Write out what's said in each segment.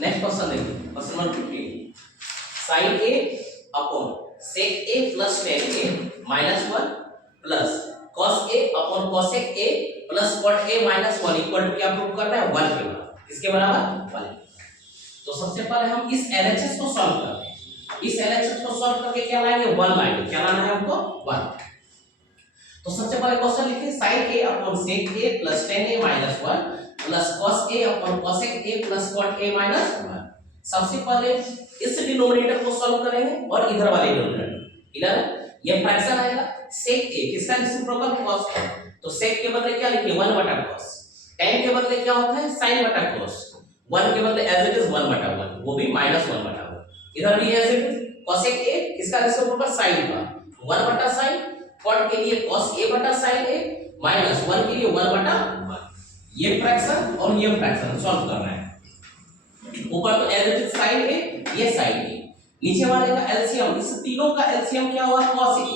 Next question देखिए, question number 15, sin a upon sec a plus tan a minus 1 plus cos a upon cosec a plus cot a minus 1 equal to क्या prove करना है 1 के बराबर, किसके बराबर 1। तो सबसे पहले हम इस LHS को सॉल्व करते हैं। इस LHS को सॉल्व करके क्या लाएंगे 1 लाएंगे, क्या लाना है हमको 1। तो सबसे पहले क्वेश्चन लिखिए sin a upon sec a plus tan a minus 1 plus cos a upon cosec a plus cot a minus 1। सबसे पहले इस डिनोमिनेटर को सॉल्व करेंगे और इधर वाले डिनोमिनेटर, इधर ये फ्रैक्शन आएगा sec a किसका रेसिप्रोकल cos a, तो sec के बदले क्या लिखिए 1 बटा cos, tan के बदले क्या होता है sin बटा cos, 1 के बदले एज इट इज 1 बटा 1, वो भी माइनस 1 बटा 1। इधर भी as it is cosec a किसका रेसिप्रोकल sin का 1 बटा sin, cot के लिए cos a बटा sin a माइनस 1 के लिए 1 बटा 1। ये फ्रैक्शन और ये फ्रैक्शन सॉल्व करना है। ऊपर तो as it is sin a, ये sin a, नीचे वाले का एलसीएम, इस तीनों का एलसीएम क्या हुआ cos a,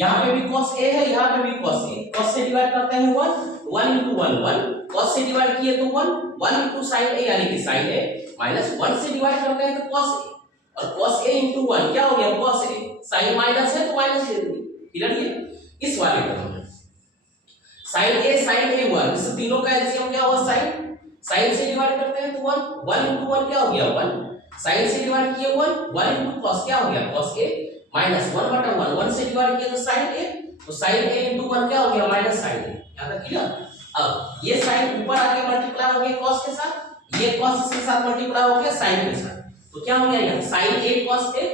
यहाँ पे भी cos a है, यहाँ पे भी cos a, cos से डिवाइड करते हैं 1, 1 into 1 1, cos से डिवाइड किए तो 1, 1 into sin a यानी कि sin a माइनस 1 से डिवाइड करते हैं तो cos a, और cos a into 1 क्या हो गया cos a, sin माइनस है तो माइनस दे देंगे। क्लियर ये इस वाले को sin a 1, इस तीनों का एलसीएम क्या हुआ sin से डिवाइड करते हैं तो 1, 1 into 1 क्या हो गया 1, sin से डिवाइड किए 1, 1 into cos क्या हो गया cos a माइनस 1 बटा 1, 1 से डिवाइड किया तो sin a, तो sin a into 1 क्या हो गया माइनस sin a। यहां तक क्लियर। अब ये sin ऊपर आके मल्टीप्लाई हो गया cos के साथ, ये cos इसके साथ मल्टीप्लाई हो गया sin के साथ, तो क्या हो गया यहाँ sin a cos a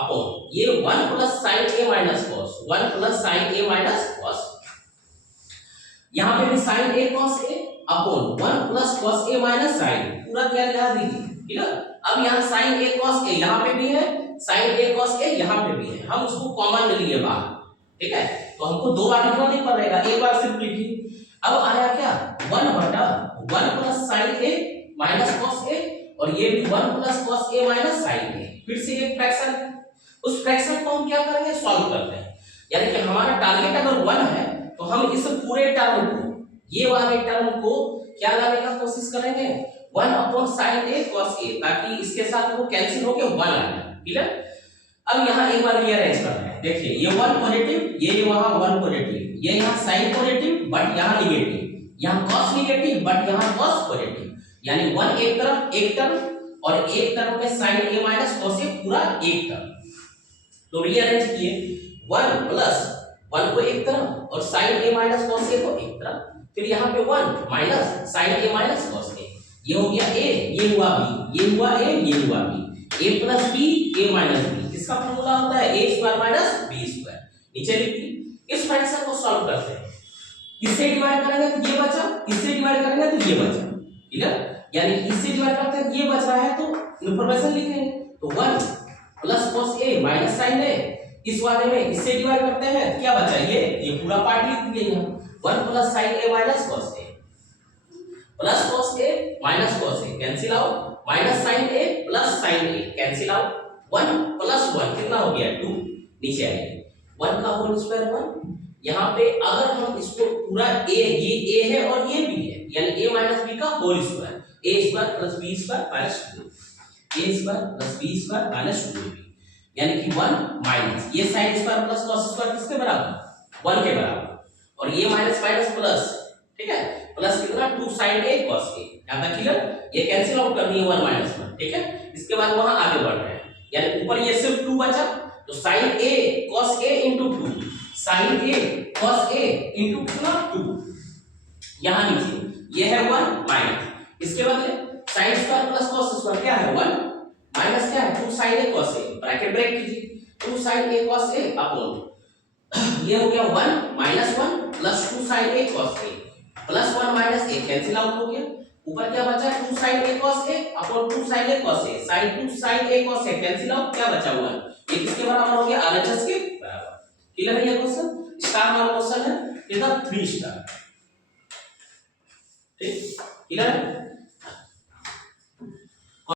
upon ये 1 plus sin a minus cos, 1 plus sin a minus cos, यहाँ पे भी sin a cos a upon 1 plus cos a minus sin, पूरा क्या लगा दीजिए। ठीक है, अब यहाँ sin a cos a यहाँ पे भी है, sin a cos a यहाँ पे भी है, हम उसको कॉमन ले लिए बाहर। ठीक है, तो हमको दो बार लिखना नहीं पड़ेगा, एक बार सिर्फ लिखिए। अब आया क्या 1 बटा 1 plus sin a minus cos a, और ये भी 1 plus cos a minus sin a, फिर से एक फ्रैक्शन, उस फ्रैक्शन को हम क्या करेंगे सॉल्व करते हैं। यानी कि हमारा टारगेट अगर 1 है तो हम इस पूरे टर्म को, ये वाले टर्म को क्या लाने का कोशिश करेंगे 1 upon sin a cos a, ताकि इसके साथ वो कैंसिल होके 1 आ जाए। क्लियर। अब यहाँ एक बार रीअरेंज करना है, देखिए ये 1 पॉजिटिव, ये वहां 1 पॉजिटिव, ये यहाँ sin पॉजिटिव बट यहाँ नेगेटिव, यहाँ cos नेगेटिव बट यहाँ cos पॉजिटिव, यानी 1 एक तरफ एक टर्म और एक टर्म में sin a minus cos a पूरा एक टर्म। तो रीअरेंज किए 1 प्लस 1 को एक तरफ और sin a minus cos a को एक तरफ, फिर यहाँ पे 1 minus sin a minus cos a, ये हो गया a, ये हुआ b, ये हुआ a, ये हुआ b, a plus b a minus b, इसका फॉर्मूला होता है a square minus b square. नीचे लिखिए, इस फ्रैक्शन को सॉल्व करते हैं, इससे डिवाइड करेंगे तो ये बचा, इससे डिवाइड करेंगे तो ये बचा। क्लियर, यानी इससे डिवाइड करते हैं ये बच रहा है तो इंफॉर्मेशन लिखेंगे, तो 1 plus cos a minus sin a, इस वाले में इससे डिवाइड करते हैं क्या बचा ये पूरा पार्ट लिख दिए यहाँ 1 plus sin a minus cos a plus cos a minus cos a cancel out, minus sin a plus sin a cancel out, 1 plus 1 कितना हो गया 2, नीचे आइए 1 का होल स्क्वायर 1, यहाँ पे अगर हम इसको पूरा a, ये a है और ये b है, यानी a माइनस b का whole square, a square plus b square minus 2, a square plus b square minus 2b, यानी कि 1 माइनस ये sin square plus cos square किसके बराबर 1 के बराबर, और ये माइनस माइनस प्लस, ठीक है, प्लस कितना 2 sin a cos a। यहां तक क्लियर, ये कैंसिल आउट करनी है 1 माइनस 1। ठीक है, इसके बाद वहां आगे बढ़ रहे हैं, यानी ऊपर ये सिर्फ 2 बचा, तो sin a cos a 2, sin a cos a कितना 2, यहां नीचे ये है 1 माइनस, इसके बदले sin square plus cos square क्या है 1 माइनस क्या है 2 sin a cos a, bracket break कीजिए, 2 sin a cos a upon ये हो गया 1 minus 1 plus 2 sin a cos a plus 1 minus a cancel out हो गया, ऊपर क्या बचा 2 sin a cos a upon 2 sin a cos a, sin 2 sin a cos a cancel out, क्या बचा 1, ये किसके बराबर हो गया RHS के बराबर। क्लियर है ये क्वेश्चन, स्टार वाला क्वेश्चन है, कितना 3 स्टार। ठीक, क्लियर।